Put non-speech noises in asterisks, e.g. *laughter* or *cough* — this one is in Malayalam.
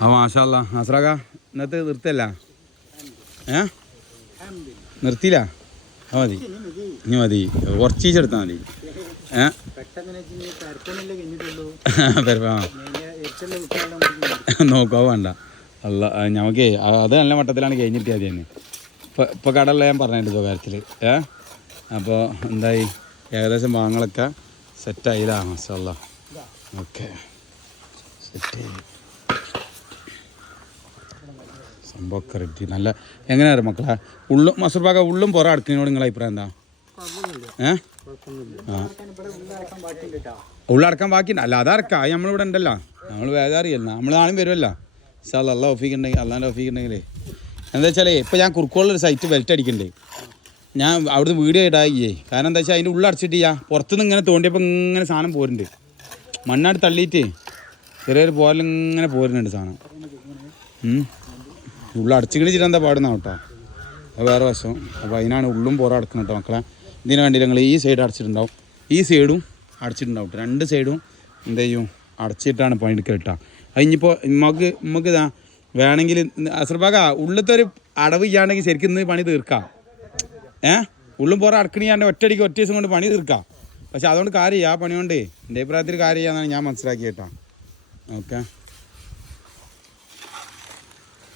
ആ നസ്രാക ഇന്നത്തെ നിർത്തല്ല ഏ? നിർത്തില്ല ആ മതി. ഇനി മതി. കുറച്ച് എടുത്താൽ മതി. ഏ. *laughs* നോക്കുക വേണ്ട. അല്ല ഞമ്മക്കേ അത് നല്ല മട്ടത്തിലാണ് കഴിഞ്ഞിട്ട് ആദ്യം തന്നെ. ഇപ്പം ഇപ്പം കടല്ല ഞാൻ പറഞ്ഞിട്ട് കാര്യത്തിൽ ഏ? അപ്പോൾ എന്തായി? ഏകദേശം ഭാഗങ്ങളൊക്കെ സെറ്റായില്ല മസാല ഓക്കെ. സെറ്റ് സംഭവമൊക്കെ റെഡി നല്ല എങ്ങനെയാണ് മക്കളെ? ഉള്ളും മസൂർബാക്ക ഉള്ളും പുറം അടുക്കുന്നതിനോട് നിങ്ങളെ അഭിപ്രായം എന്താ? ഏ? ആ. ഉള്ളടക്കം ബാക്കിയുണ്ട് അല്ല അതറക്കാം അത് നമ്മളിവിടെ ഉണ്ടല്ലോ. നമ്മൾ വേഗം അറിയല്ല. നമ്മൾ നാളെയും വരുമല്ലോ സാർ അല്ല ഓഫീക്ക് ഉണ്ടെങ്കിൽ അല്ലാന്റെ ഓഫീക്ക് ഉണ്ടെങ്കിലേ. എന്താ വെച്ചാലേ ഇപ്പം ഞാൻ കുറുക്കോളൊരു സൈറ്റ് ബെൽറ്റ് അടിക്കണ്ടേ. ഞാൻ അവിടുന്ന് വീഡിയോ ഇടായില്ലേ. കാരണം എന്താ വെച്ചാൽ അതിന്റെ ഉള്ളടച്ചിട്ട് ചെയ്യാം പുറത്തുനിന്ന് ഇങ്ങനെ തോണ്ടിയപ്പോൾ ഇങ്ങനെ സാധനം പോരുന്നുണ്ട്. മണ്ണാട് തള്ളിയിട്ട് ചെറിയൊരു പോലെ ഇങ്ങനെ പോരുന്നുണ്ട് സാധനം. ഉം. ഉള്ളടച്ചിട്ട് എന്താ പാടുന്ന കേട്ടോ? അത് വേറെ വശം. അപ്പോൾ അതിനാണ് ഉള്ളും പുറം അടക്കുന്നത് കേട്ടോ മക്കളെ. ഇതിന് വേണ്ടി ഞങ്ങൾ ഈ സൈഡ് അടച്ചിട്ടുണ്ടാവും. ഈ സൈഡും അടച്ചിട്ടുണ്ടാവും രണ്ട് സൈഡും എന്ത് ചെയ്യും? അടച്ചിട്ടാണ് പണിയെടുക്കുക കേട്ടോ അത് ഇനിയിപ്പോൾ നമുക്ക് നമുക്ക് ഇതാ വേണമെങ്കിൽ അസർബാഗ ഉള്ളത്തെ ഒരു അടവ് ചെയ്യാണ്ടെങ്കിൽ ശരിക്കും ഇന്ന് പണി തീർക്കാം. ഏ? ഉള്ളും പുറം അടക്കണിയാണ്ട് ഒറ്റയടിക്ക് ഒറ്റ ദിവസം കൊണ്ട് പണി തീർക്കാം. പക്ഷെ അതുകൊണ്ട് കാര്യം ആ പണി കൊണ്ട് എന്റെ അഭിപ്രായത്തിൽ കാര്യം ചെയ്യാന്നാണ് ഞാൻ മനസ്സിലാക്കി കേട്ടോ. ഓക്കെ.